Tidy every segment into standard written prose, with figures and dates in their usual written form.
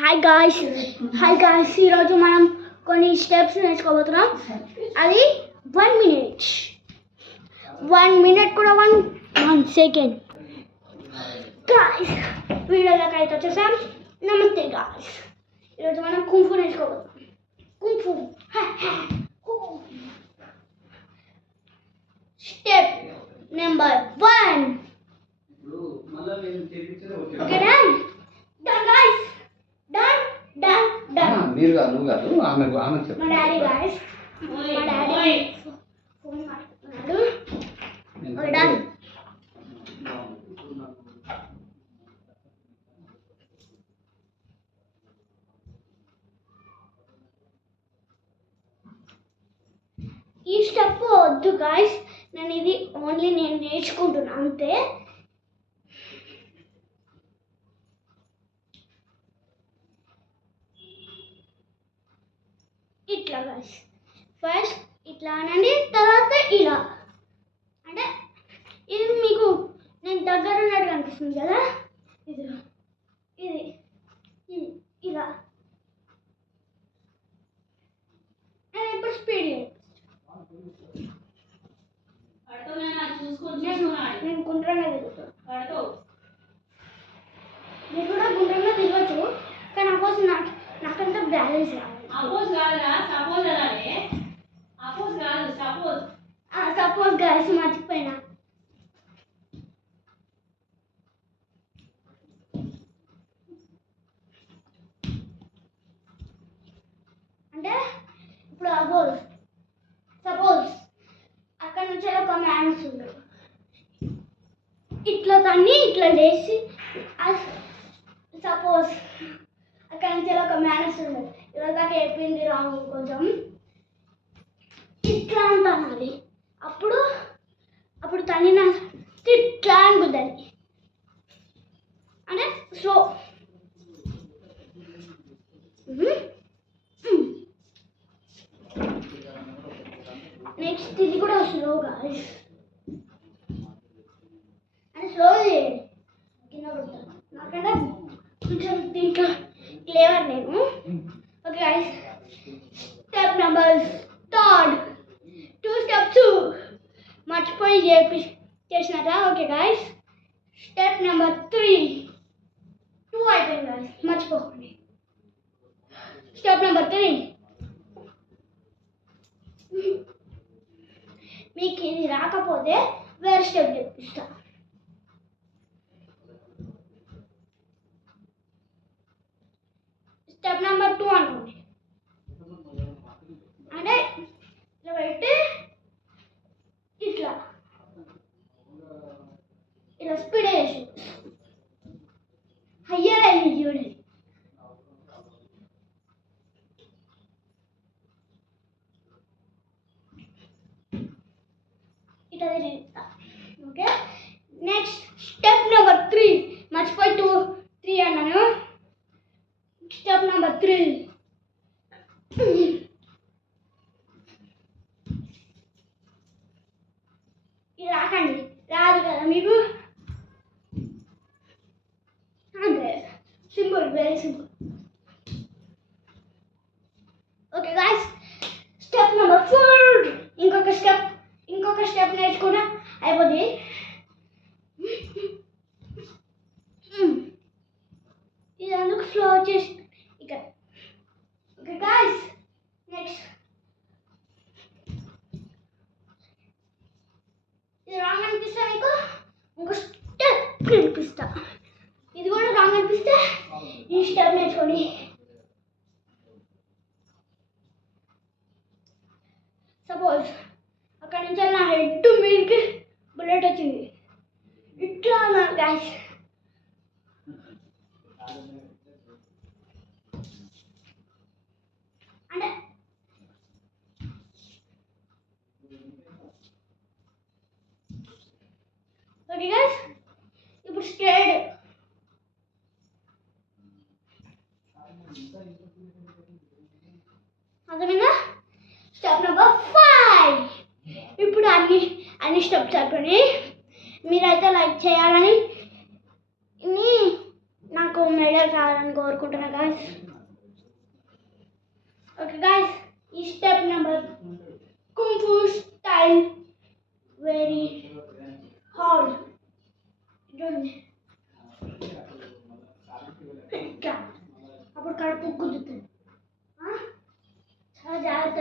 Hi guys ఈరోజు మనం కొన్ని స్టెప్స్ నేర్చుకోబోతున్నాం. అది 1 minute, 1 minute కూడా 1 second. గాయ్స్ వీడియోలోకి అయితే వచ్చేసాం. నమస్తే గాయ్స్, ఈరోజు మనం కుంఫు నేర్చుకోబోతున్నాం. Kung fu step number 1. ఓకేనా? Done guys, done. మీరు కాదు, నువ్వు కాదు, ఆమె చెప్పు. మా డాడీ గాయ్స్, మా డాడీ ఫోన్ మాట్లాడుతున్నాడు. డన్. ఈ స్టెప్ వద్దు గాయ్స్, ఇది ఓన్లీ నేను నేర్చుకుంటున్నా అంతే. ఇట్లా గాయ్స్, ఫస్ట్ ఇట్లా అనండి, తర్వాత ఇలా అంటే ఇది మీకు నేను దగ్గర ఉన్నట్టు కనిపిస్తుంది కదా, ఇది ఇది ఇది ఇలా. నేను ఇప్పుడు స్పీడ్ నేను గుండ్రంగా తిరుగుతాను. మీరు కూడా గుండ్రంగా తిరగచ్చు, కానీ అపోజ్ నాకంతా బ్యాలెన్స్ రావాలి. సపోజ్ గాయస్ మర్చిపోయినా. అంటే ఇప్పుడు సపోజ్ అక్కడ నుంచి ఒక మ్యాన్ వస్తుంది, ఇట్లా తన్ని ఇట్లా లేచి, సపోజ్ అక్కడ నుంచి ఒక మ్యాన్ వస్తుంది. ఈరోజు దాకా చెప్పింది రాంగ్, కొంచెం ఇట్లా అంటున్నది. అప్పుడు తన్ని నా ఇట్లా అనుకుంటుంది, అంటే స్లో. నెక్స్ట్ ఇది కూడా స్లో గాయ్స్, అంటే స్లో కింద పడతాను. నాకంటే కొంచెం దీంట్లో క్లేవర్ నేను. Okay guys, step number 2 steps మర్చిపోయి చేసినట. ఓకే గాయ్స్, స్టెప్ నెంబర్ 3 2 అయిపోయింది గాయ్స్, మర్చిపోకండి. స్టెప్ నెంబర్ 3 మీకు ఇది రాకపోతే వేరే స్టెప్ చెప్పిస్తా. స్టెప్ నెంబర్ 2 అనుకోండి, అంటే ఇలా పెట్టి ఇలా స్పీడ్ వేసి హయ్యర్ అయింది చూడండి. ఇట్లా తిరుగుతా. ఓకే, నెక్స్ట్ స్టెప్ నెంబర్ 3 మర్చిపోయి 3 అన్నాను. స్టెప్ నెంబర్ 3 ఇది రాదు కదా మీకు, అంతే simple, very simple. Okay guys, step number 4 ఇంకొక స్టెప్ నేర్చుకున్నా అయిపోతుంది. ఇది అందుకు స్లో చేసి ఇక్కడ. ఓకే గాయ్స్, నెక్స్ట్ ఇది రాంగ్ అనిపిస్తా మీకు, ఇంకో స్టెప్ నేర్పిస్తా. ఇది కూడా రాంగ్ అనిపిస్తే ఈ స్టెప్ నేర్చుకోండి. సపోజ్ అక్కడ నుంచి నా హెడ్ మీదకి బుల్లెట్ వచ్చింది, ఇట్లా అన్నారు గాయ్స్. అంటే ఓకే గాయ్స్, ఇప్పుడు స్ట్రైట్ అర్థమైందా? Step number 5. ఇప్పుడు అన్ని స్టెప్స్ అయిపోయినాయి. మీరైతే లైక్ చేయాలని నాకు మెడల్ రావాలని కోరుకుంటున్నా గాయస్. ఓకే గాయస్, ఈ step number kung fu style very hard. చూడండి ఇట్లా, అప్పుడు కడుపు గుద్దుతుంది. చాలా జాగ్రత్త.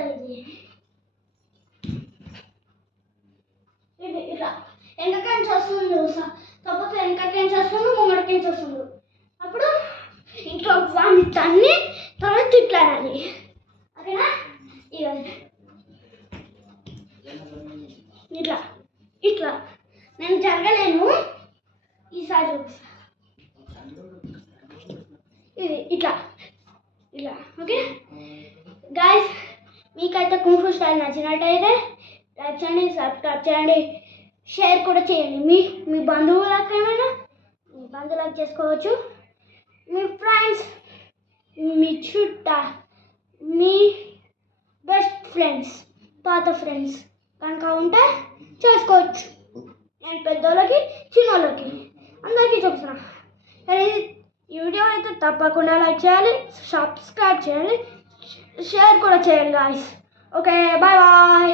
ఇది ఇట్లా వెనకకించి వస్తుంది. సపోజ్ వెనకకించి వస్తుంది, ముంగడికించి వస్తుంది. అప్పుడు ఇంట్లో వాడిని తన్ని తర్వాత ఇట్లా అనాలి. ఓకేనా? ఇట్లా ఇట్లా నేను జరగలేను, ఈసారి చూపిస్తా. ఇది ఇట్లా ఇలా. ఓకే గాయస్, మీకైతే కుంఫు స్టైల్ నచ్చినట్టయితే లైక్ చేయండి, సబ్స్క్రైబ్ చేయండి, షేర్ కూడా చేయండి. మీ బంధువులకు ఏమైనా మీ బంధువులకు చేసుకోవచ్చు, మీ ఫ్రెండ్స్, మీ చుట్టా, మీ బెస్ట్ ఫ్రెండ్స్, పాత ఫ్రెండ్స్ కనుక ఉంటే చేసుకోవచ్చు. నేను పెద్దోళ్ళకి చిన్నోళ్ళకి అందరికీ చెప్తున్నా. కానీ ఈ వీడియో అయితే తప్పకుండా లైక్ చేయాలి, సబ్స్క్రైబ్ చేయాలి, షేర్ కూడా చేయాలి గాయస్. Okay, bye bye.